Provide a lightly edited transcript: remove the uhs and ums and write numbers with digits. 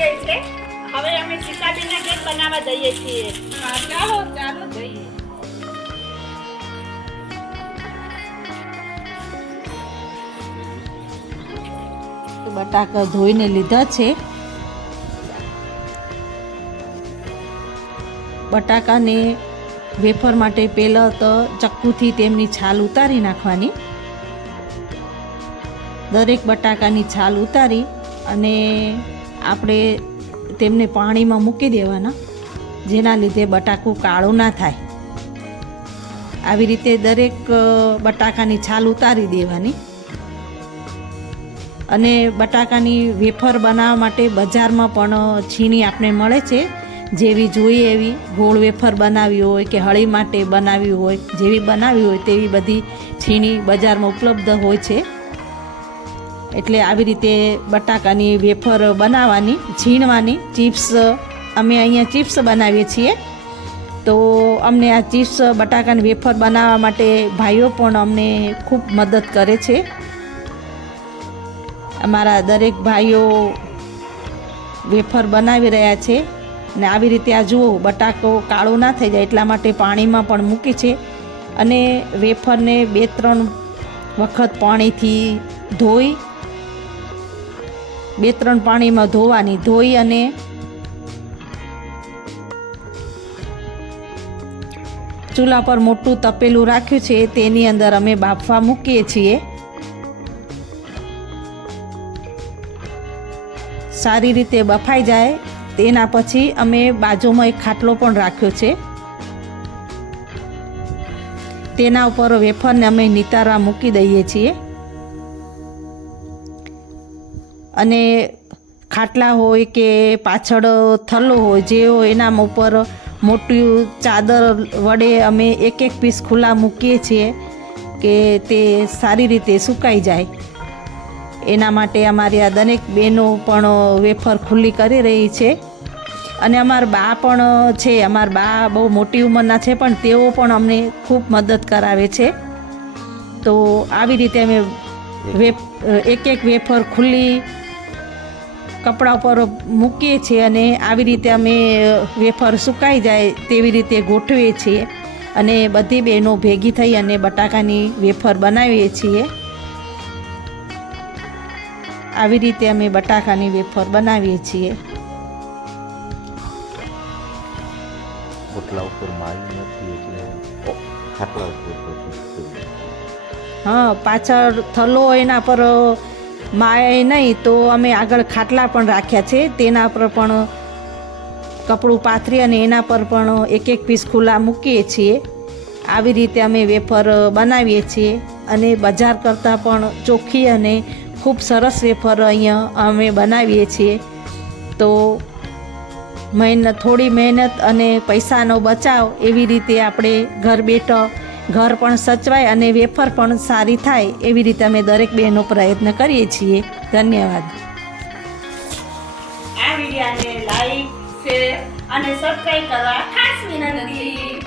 ગઈ છે। હવે અમે સીતાબેનના ઘેર બનાવવા જઈએ છીએ। હા ચાલો ચાલો જઈએ। બટાકા ધોઈને લીધા છે। બટાકાને વેફર માટે પહેલાં તો ચક્કુથી તેમની છાલ ઉતારી નાખવાની। દરેક બટાકાની છાલ ઉતારી અને આપણે તેમને પાણીમાં મૂકી દેવાના, જેના લીધે બટાકું કાળું ના થાય। આવી રીતે દરેક બટાકાની છાલ ઉતારી દેવાની। અને બટાકાની વેફર બનાવવા માટે બજારમાં પણ છીણી આપણે મળે છે। જેવી જોઈએ એવી ગોળ વેફર બનાવવી હોય કે હળી માટે બનાવવી હોય, જેવી બનાવવી હોય તેવી બધી છીણી બજારમાં ઉપલબ્ધ હોય છે। એટલે આવી રીતે બટાકાની વેફર બનાવવાની, છીણવાની। ચિપ્સ અમે અહીંયા ચિપ્સ બનાવીએ છીએ, તો અમને આ ચિપ્સ બટાકાની વેફર બનાવવા માટે ભાઈઓ પણ અમને ખૂબ મદદ કરે છે। અમારા દરેક ભાઈઓ વેફર બનાવી રહ્યા છે। અને આવી રીતે આ જુઓ, બટાકો કાળો ના થઈ જાય એટલા માટે પાણીમાં પણ મૂકી છે। અને વેફરને 2-3 વખત પાણીથી ધોઈ, 2-3 પાણીમાં ધોવાની, ધોઈ અને ચૂલા પર મોટું તપેલું રાખ્યું છે, તેની અંદર અમે બાફવા મૂકીએ છીએ। સારી રીતે બફાઈ જાય તેના પછી અમે બાજુમાં એક ખાટલો પણ રાખ્યો છે, તેના ઉપર વેફરને અમે નિતારવા મૂકી દઈએ છીએ। અને ખાટલા હોય કે પાછળ થલ્લો હોય, જે હોય એના ઉપર મોટી ચાદર વડે અમે એક પીસ ખુલ્લા મૂકીએ છીએ કે તે સારી રીતે સુકાઈ જાય। એના માટે અમારી આ દરેક બહેનો પણ વેફર ખુલ્લી કરી રહી છે। અને અમારા બા પણ છે, અમારા બા બહુ મોટી ઉંમરના છે, પણ તેઓ પણ અમને ખૂબ મદદ કરાવે છે। તો આવી રીતે અમે એક વેફર ખુલ્લી કપડા ઉપર મૂકીએ છીએ અને આવી રીતે અમે વેફર સુકાઈ જાય તેવી રીતે ગોઠવીએ છીએ। અને બધી બહેનો ભેગી થઈ અને બટાકાની વેફર બનાવીએ છીએ। આવી રીતે અમે બટાકાની વેફર બનાવીએ છીએ। ઓટલા ઉપર મારી નથી એટલે ખાટલા ઉપર હા, પાછળ થલ્લો એના પર માય નહીં તો અમે આગળ ખાટલા પણ રાખ્યા છે, તેના પર પણ કપડું પાથરી અને એના પર પણ એક પીસ ખુલ્લા મૂકીએ છીએ। આવી રીતે અમે વેફર બનાવીએ છીએ। અને બજાર કરતાં પણ ચોખ્ખી અને ખૂબ સરસ વેફર અહીંયા અમે બનાવીએ છીએ। તો થોડી મહેનત અને પૈસાનો બચાવ, એવી રીતે આપણે ઘર બેઠો ઘર પણ સચવાય અને વેફર પણ સારી થાય, એવી રીતે અમે દરેક બહેનો પ્રયત્ન કરીએ છીએ। ધન્યવાદ। આ વિડીયોને લાઈક, શેર અને સબસ્ક્રાઇબ કરવા ખાસ વિનંતી।